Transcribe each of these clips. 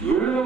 Muhammad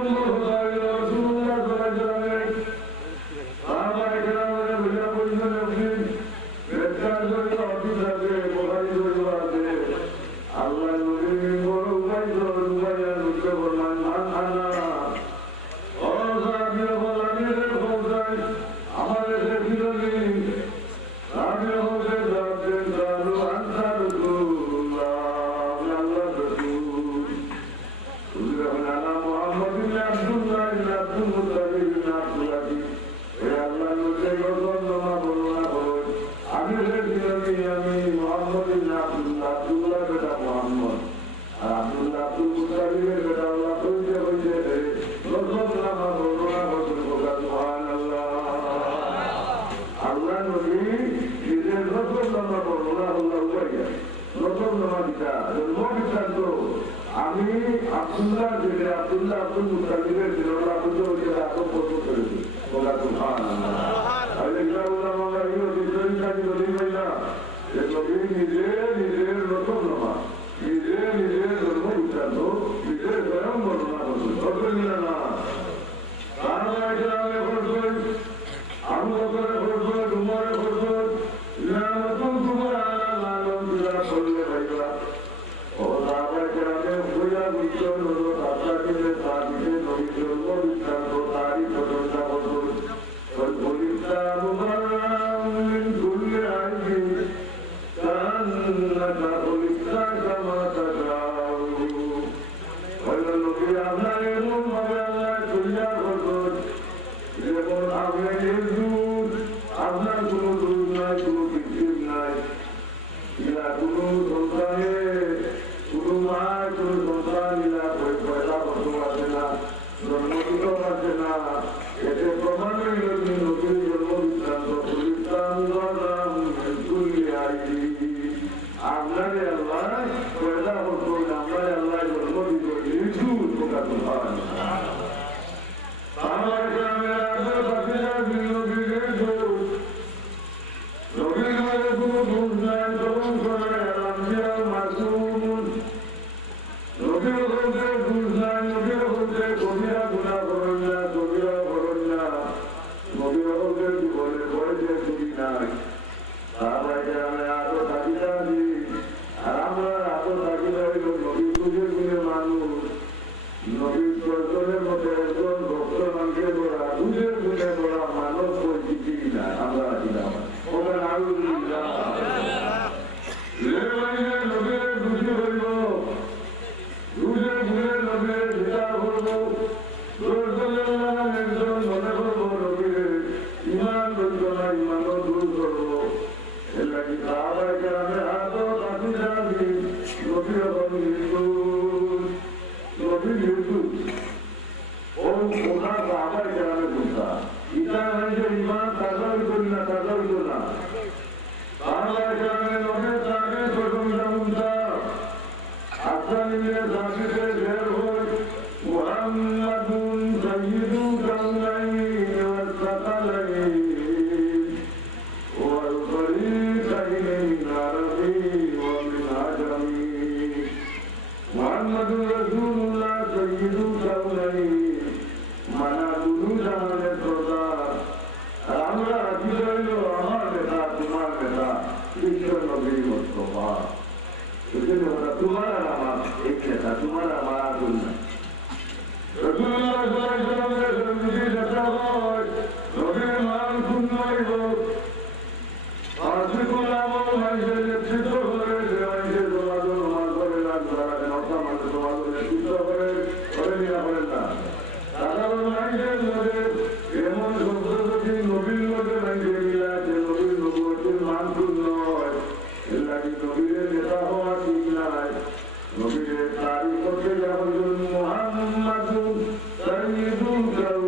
Sayyidul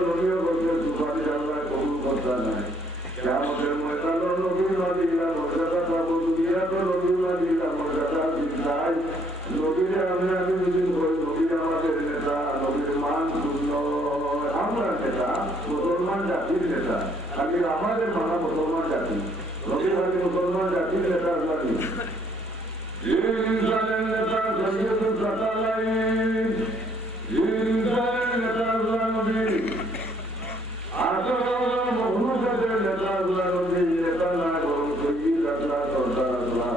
নবীও বলতে সুপারিশ আল্লাহ কবুল করতে নাই কিয়ামতের ময়দানে নবীর মালিকা মর্যাদা পাবো দুনিয়াতে নবীর মালিকা মর্যাদা দিলাই নবীরে আমি যদি বলি নবী আমাদের নেতা নবীর মান শূন্য আমরা নেতা মুসলমান জাতির নেতা খালি আমাদের মানা মুসলমান জাতি নবী খালি মুসলমান জাতির নেতা আল্লাহ ইনসানের নেতা সৈয়দুল সাতালাইন ইনসানের নেতা আল্লাহ নবী আসল মখলুকাতের নেতা আল্লাহ নবী নেতা না বরং সৈয়দ আল্লাহ সরদার আল্লাহ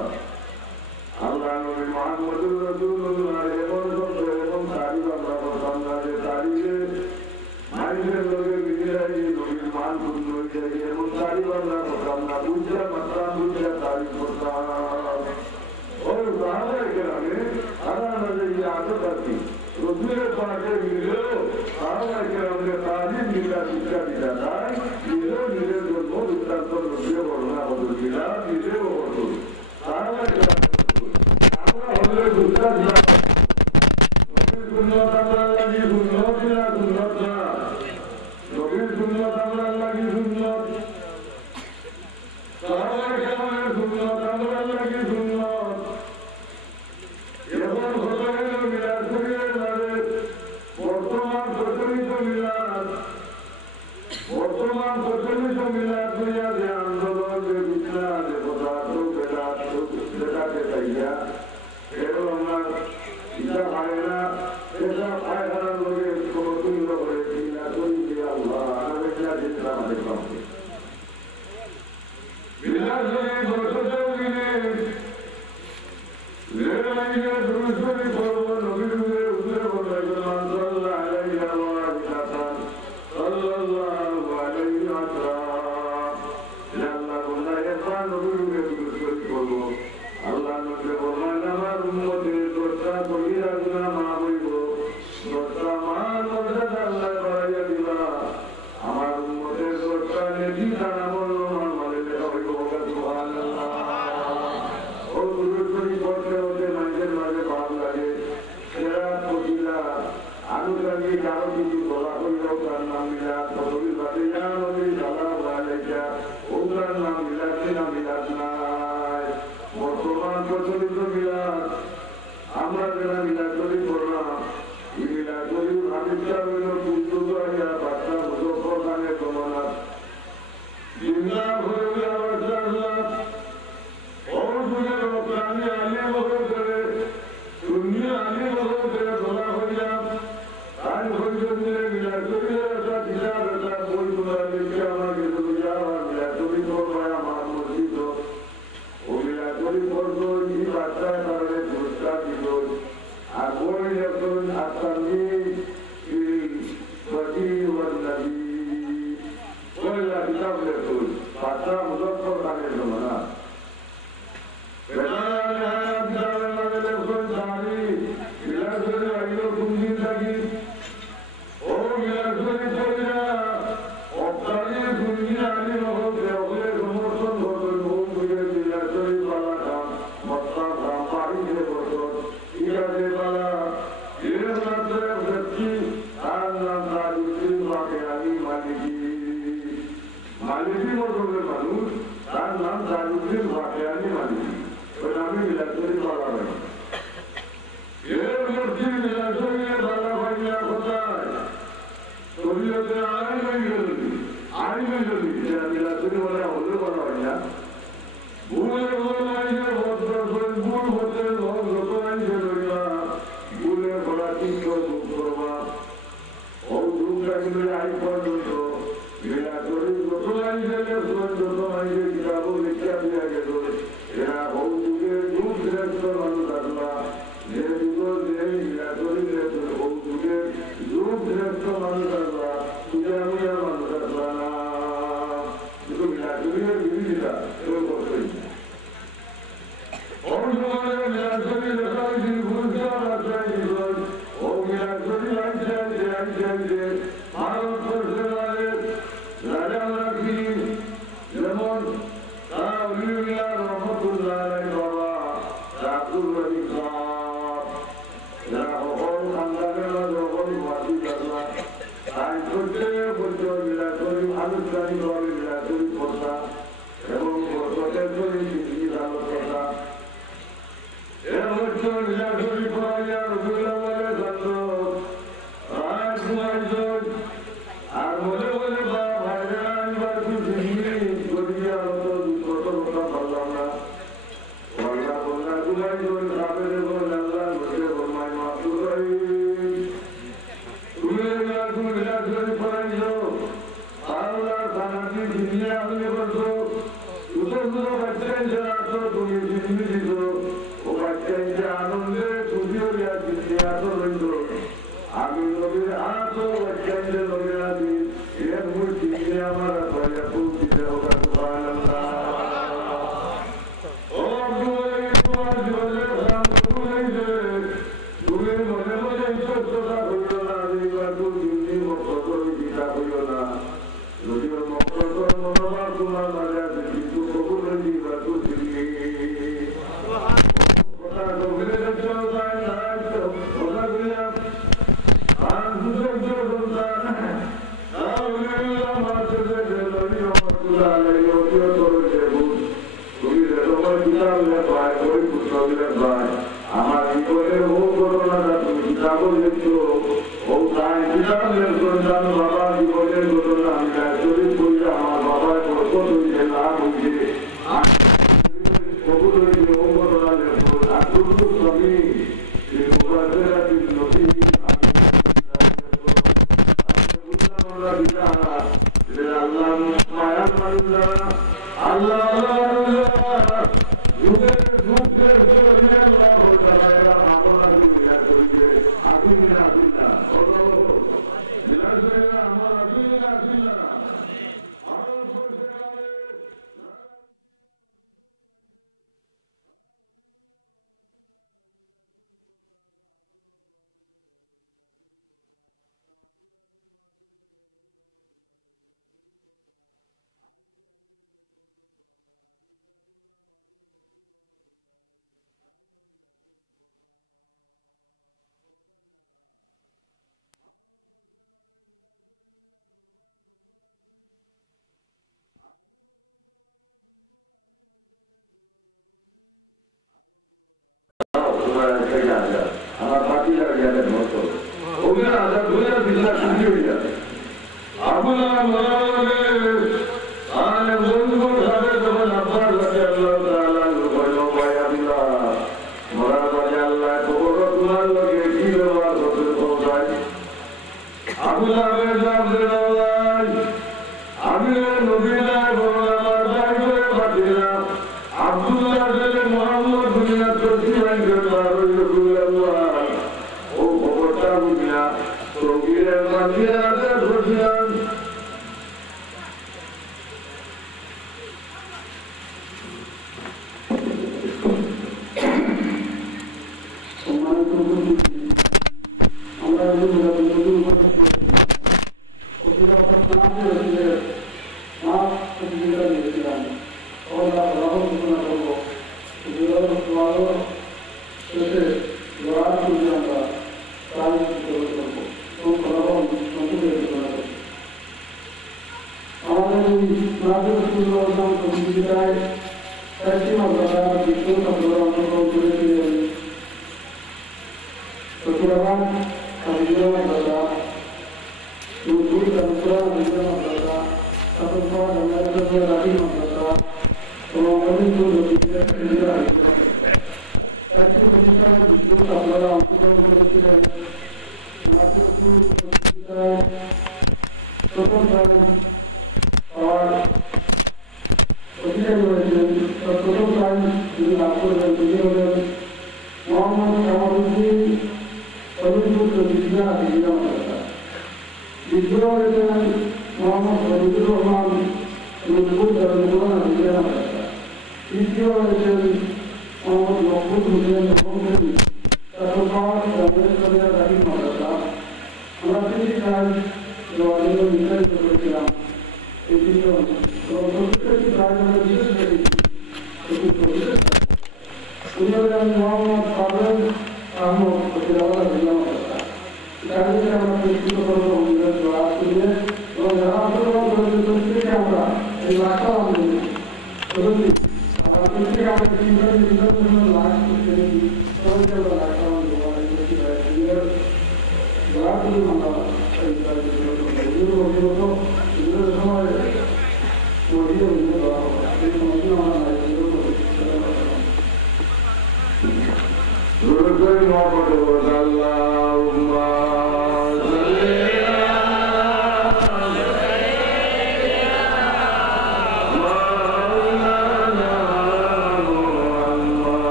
আল্লাহ নবী মুহাম্মদুর রাসূলুল্লাহ এমন শব্দ এবং তারিফ আমরা বলতাম না যে তারিফে মানুষের লোকের বিজয়ী নবীর মান পূর্ণ হয়ে যায় এমন তারিফ আমরা বলতাম না বুঝা মাত্রাম বুঝা তারিফ করতাম ওই সাহাবায়ে কেরামে আল্লাহ নবী আদত আছে রসুলের পাশে মিলেও সাহাবায়ে কেরামকে তালিম দিলা শিক্ষা দিলা তাই নিজেও নিজের জন্য দৃষ্টান্ত নবীও বর্ণনা বদলিলা নিজেও বদল সাহাবায়ে কেরাম আমরা হলে দুষ্টা দিলা নবীর সুন্নত আমরা লাগি সুন্নত দিলা সুন্নত না নবীর সুন্নত আমরা লাগি সুন্নত সাহাবায়ে কেরামের সুন্নত আমরা লাগি সুন্নত এখন ঘটে গেল মিলাদ শরীফের নামে বর্তমান প্রচলিত মিলাদ হইয়া যে আন্দোলন যে বিছনা যে পদার্থ বেটাকে চাইয়া এরকম আমার ইচ্ছা পায় না সেটা পায়খানার লোকে কোনো তুল্য করে মিলাদ শরীফে আল্লাহ আনাবেলা দিলাম দেখলাম মিলাদ শরীফ বছরেও মিলে লেলাইয়া দুরুশরী পড়ব নবীর মুখে উঠে বলবেন মান সাল্লাল্লাহু আলাইহি ওয়া সাল্লাম সাল্লাল্লাহু আলাইহি ওয়া সাল্লাম আল্লাহ বলে এখন নবীর মুখে দুরুশরী পড়ব আল্লাহ নবী বলেন আমার উম্মতের দোষটা কবিরা গুনাহ মাফ হইব দোষটা মান মর্যাদা আল্লাহ বাড়াইয়া দিবা আমার উম্মতের দোষটা নেকি তারা বলল মানে লেখা হইব সুবহানাল্লাহ ও দুরুশরী পড়তে হতে মানুষের মাঝে ভালো লাগে সেরা ফজিলা আনুষঙ্গিক আরো কিছু বলা হইলেও তার নাম মিলাদ নবীর বাতিলা নবীর সালাম আলাইকা ওটার নাম মিলাদ না মিলাদ নাই বর্তমান প্রচলিত মিলাদ আমরা যারা মিলাদ শরীফ পড়লাম এই মিলাদ শরীফ আবিষ্কার হইল কুতুব আইয়া বাদশাহ মুজফফর খানের জমানাত জিন্দা হয়ে আবার চারলাম অবশ্যই প্রাণী আলী বহর করে দুনিয়া আলী বহর করে ধরা হইলাম তাই হইতে দিলে মিলাদ শরীফের একটা কিতাব একটা বই তোমরা লিখে আমাকে তুমি যাও আর মিলাদ শরীফ পড়বো আমার মসজিদ ও মিলাদ শরীফ পড়বো এই বাচ্চার কারণে পুরস্কার দিল আর বই যখন আসামি কিতাব লেখুন বাচ্চা মুজফফর খানের জমানা মালিকি মজুরের মানুষ তার নাম জালুদ্দিন ভাটিয়ানি মালিকি ওই নামে মিলাদ শরীফ বলা হয় এর মধ্যে মিলাদ শরীফের বলা হয় না কোথায় শরীয়তে আইন যদি মিলাদ শরীফ বলা হলে বলা হয় না ভুলের বলা আইনে ভুল হতে যত আইনে ধরিবা ভুলের বলা ঠিক দুঃখ করবা ও দুঃখটা কিন্তু আইন পর্যন্ত মিলাদ শরীফ যত আইনে যত আইনে কিতাব লিখিয়া দিয়া গেল এরা বহু যুগের যুগ শ্রেষ্ঠ মানুষ আসলা যে যুগ যে মিলাদ শরীফের বহু যুগের যুগ শ্রেষ্ঠ মানুষ আসলা পূজা পূজা মানুষ আসলা না কিন্তু মিলাদ শরীফের বিরোধিতা এরকম করতে মিলাদ শরীফ লেখা হয়েছে পুরস্কার রাস্তায় ও মিলাদ শরীফ আইছে ভারতবর্ষের রাজা রাখি যেমন রহমতুল্লাহ বাবা আব্দুল রহিম সাহেব এরা সকল খানদানের সকল মাটি আর মনে মনে বা ভাইরা আনবার কিছু করিয়া হতো দুটো কথা পারলাম না বললা বললা তোমায় জোর খাবে বল আল্লাহ বলে বলমাই মাসুরাই তুমি বিলাস করে পড়াইছো আল্লাহ সানাতি দুনিয়া হলে বলছো দুটো দুটো বাচ্চা যারা আসো তুমি জিম্মি দিত ও বাচ্চা যে আনন্দে খুশি হইয়া জিম্মি আসো রইল আমি নবীর আসো বাচ্চা যে নবীর আদি এর মূল জিম্মি আমার পয়লা ফুল দিতে হোক সুবহানাল্লাহ ও আব্দুল তোমার জীবনের খাম তুমি মনে মনে ইচ্ছা হইল না দিবা তো জিম্মি মুক্ত করে দিতা হইল না যদিও মুক্ত মনোভাব তোমার মাঝে আছে কিন্তু কবুল দিবা তো জিম্মি কথা গভীরে দেখছো তাই না কথা বলিয়া আর দুজন সন্তান আল্লাহ মাঝে যে নবী রহমাতুল্লাহ আলাইহি ওয়া সাল্লাম তুমি তোমার কিতাব লেখায় ওই পুস্তক লেখায় আমার জীবনের ও ঘটনাটা তুমি কিতাব লিখছো ও তাই কিতাব লেখছো জানো বাবা জীবনের ঘটনা আমি শরীর বললে আমার বাবার বরকত হইছে লাভ হইছে কবুল হইছে ও ঘটনা লেখছো আকুল স্বামী নদী আল্লাহ মায়া মানুষ আল্লাহ আমার পাখি লাগালেন মতো ওগুলো আধা ধরে বিছনা শুনতে হয়ে যাবে আপনার মনে আর বন্ধু সাথে যখন আপনার কাছে আল্লাহ তাআলা ভাইয়া দিলা মরার বাজে আল্লাহ খবর তোমার লোকে কি ব্যবহার করতে পৌঁছায় আপনার আমি নবীনায় বড় আমার দায় করে পাঠিলাম আব্দুল্লাহ মোহাম্মদ দুনিয়া চলছি ও খবরটা বুঝিয়া সঙ্গীরের মাঝে আদেশ করছিলাম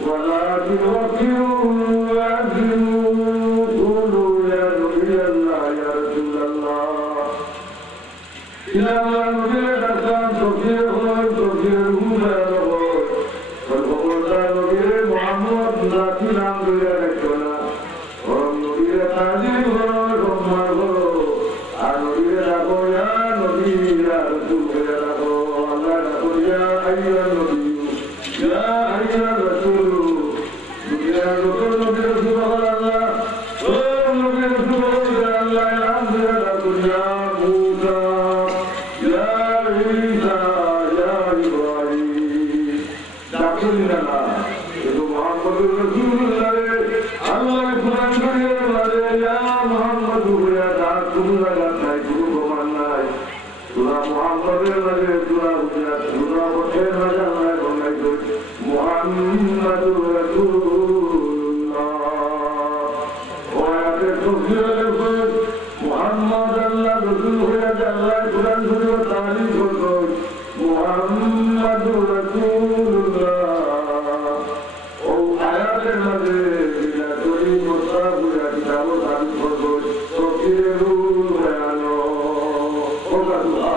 ولكن وكلوا রাখো না বরং নবীরে তাজিম করো সম্মান করো আর নবীরে রাখো ইয়া নবী ইয়া রাসূল করে রাখো আল্লাহ রাখো ইয়া আইয়ুহান নবী ইয়া আইয়ুহার রাসূল দুনিয়া নতুন নবী রাসূল আল্লাহ ও নবী রাসূল আল্লাহ নাম দিয়ে রাখো ইয়া মুসা ইয়া ঈসা ইয়া ইব্রাহিম ডাকো না কিন্তু মুহাম্মদুর রাসূলুল্লাহ আল্লাহ কুরআন শরীফে বলে ইয়া মুহাম্মদ ইয়া রাসূলুল্লাহ নাই কোনো প্রমাণ নাই সূরা মুহাম্মদের মাঝে সূরা হুজুরাত সূরা ওঠে মাঝে আল্লাহ বলেছে মুহাম্মাদুর রাসূলুল্লাহ ওয়াতে তফসিরে মুহাম্মদ আল্লাহ রাসূল হয়ে আল্লাহ কুরআন শরীফে তারিফ করলো মুহাম্মাদুর রাসূলুল্লাহ ও আয়াতের মাঝে বিনা তরি মুস্তাফ হয়ে কিতাব তারিফ করলো তফসিরে রূহ বয়ানো ও সুবহানাল্লাহ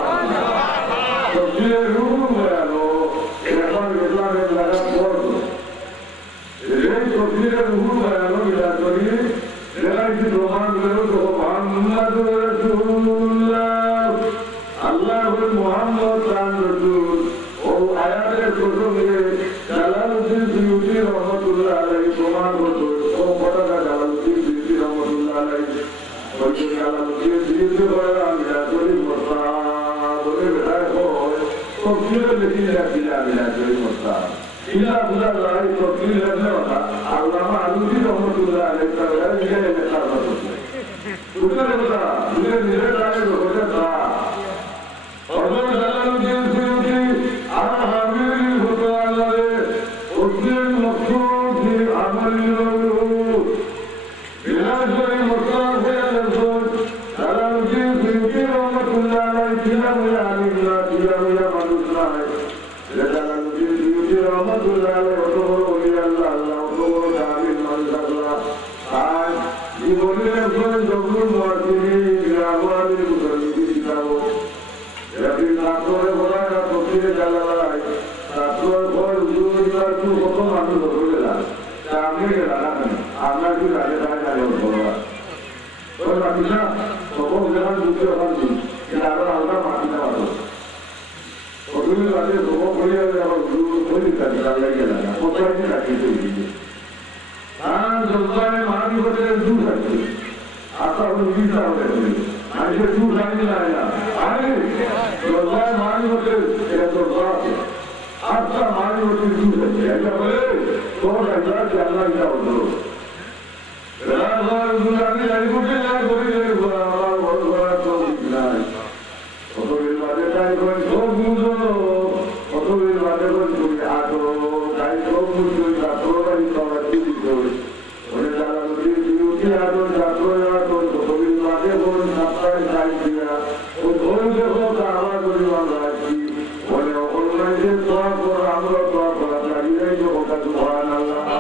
তফসিরে রূহ বয়ানো এখন ইসলামের লাগা পড়ো এই তফসিরে রূহ বয়ানো বিনা তরি রেলাইছি প্রমাণ করো তো মুহাম্মাদুর রাসূলুল্লাহ আল্লাহ মুহাম্মদ রাসূল ও আয়াতের প্রসঙ্গে জালালউদ্দিন সুয়ুতী রহমাতুল্লাহ আলাইহি প্রমাণ করতো ও পতাকা জালালউদ্দিন সুয়ুতী রহমাতুল্লাহ আলাইহি বলতে জালালউদ্দিন সুয়ুতী বলে আমি রাসূলি মুস্তা বলে বেটায় হয় তফসিরে লিখি রাখিলা রাসূলি মুস্তা ইলা বুঝা যায় তফসির লেখা কথা আল্লামা আলুসি রহমাতুল্লাহ আলাইহি তাআলা লিখে লেখা কথা উত্তর কথা নিজে নিজে লাগে কথা অজর জালালউদ্দিন সুয়ুতী আর হামিল হতো আল্লাহরে উদ্দিন মকসুদ ফি আমালিহি বিরাজরি মুস্তাফা রাসূল জালালউদ্দিন সুয়ুতী রহমাতুল্লাহ আলাইহি কিলামুয়া আলিল্লাহ কিলামুয়া মানুষনা জালালউদ্দিন সুয়ুতী রহমাতুল্লাহ আলাইহি কত বড় ওলি আল্লাহ আল্লাহ কত বড় জালিম আল্লাহ আর জীবনের উপরে জবরুল মুআজ্জিমিন বিআওয়ালিল মুতাল্লিবি কিতাব এটি তারপরে বলা না তফসিরে জালালাই তারপরে পর হুজুরুল্লাহ তো কত মানুষ হয়ে গেল সামনে গেল না আমরা কি রাজে রাজে বলবা ওই বাকিটা সকল জায়গায় দুটো আছে কিন্তু আরো আলাদা মাটি না আছে ওগুলো রাজে সকল করিয়া আবার হুজুর কই কাজ লাগে না কোথায় কি রাখিতে দিবে আর জলবায়ু মহাবিপদের দূর আছে আশা হলো বিশা হবে আজকে দূর জানি না আরে জলবায়ু মহাবিপদের এটা তো আছে আশা মহাবিপদের দূর আছে এটা বলে তোর আল্লাহ আল্লাহ যা হলো রাজার গুলামি লাইবুতে না করে আমার বড় বড় তো নাই কতদিন বাদে তাই কোন সব বুঝো কতদিন বাদে কোন তুমি আটো তাই সব বুঝো রাতরাই তোরা দিছো ওরে জালালউদ্দিন সুয়ুতী আটো রাতরাই তো কতদিন বাদে কোন সাপ্তাহে তাই দিয়া ও ধরে দেখো আমার পরিবার রাখি ওরে অনলাইনে দোয়া কর আমরা দোয়া করা লাগিয়ে তো কথা সুবহানাল্লাহ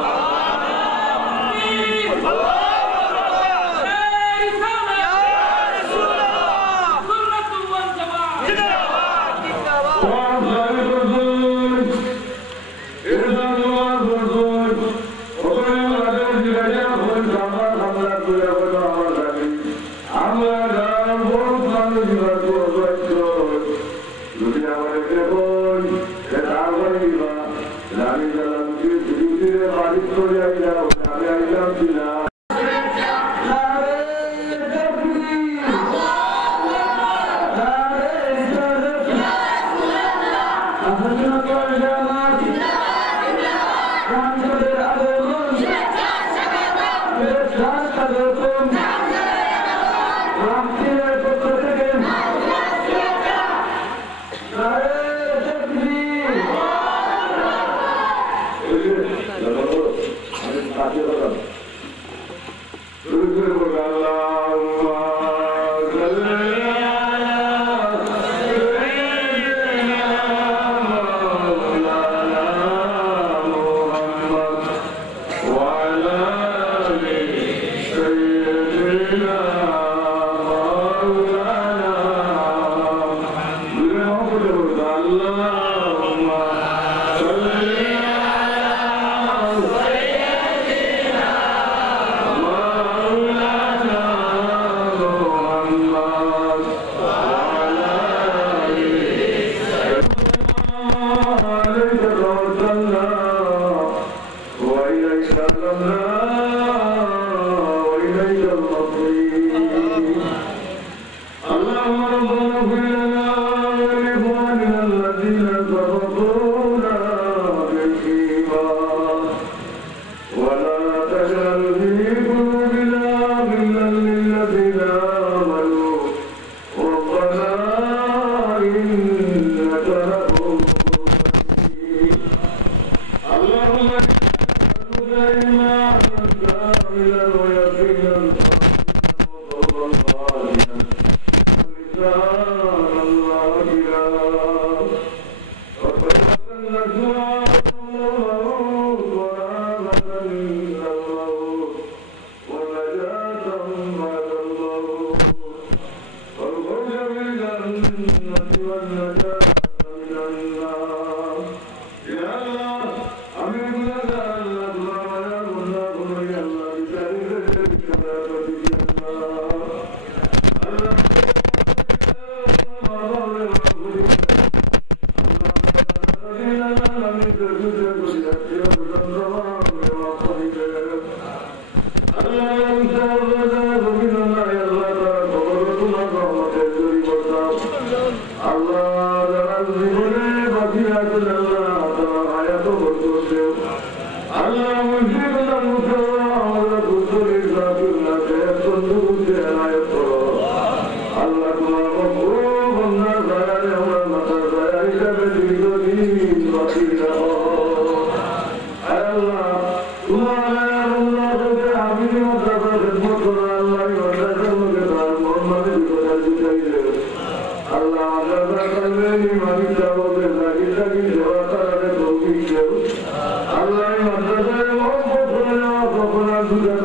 Thank you.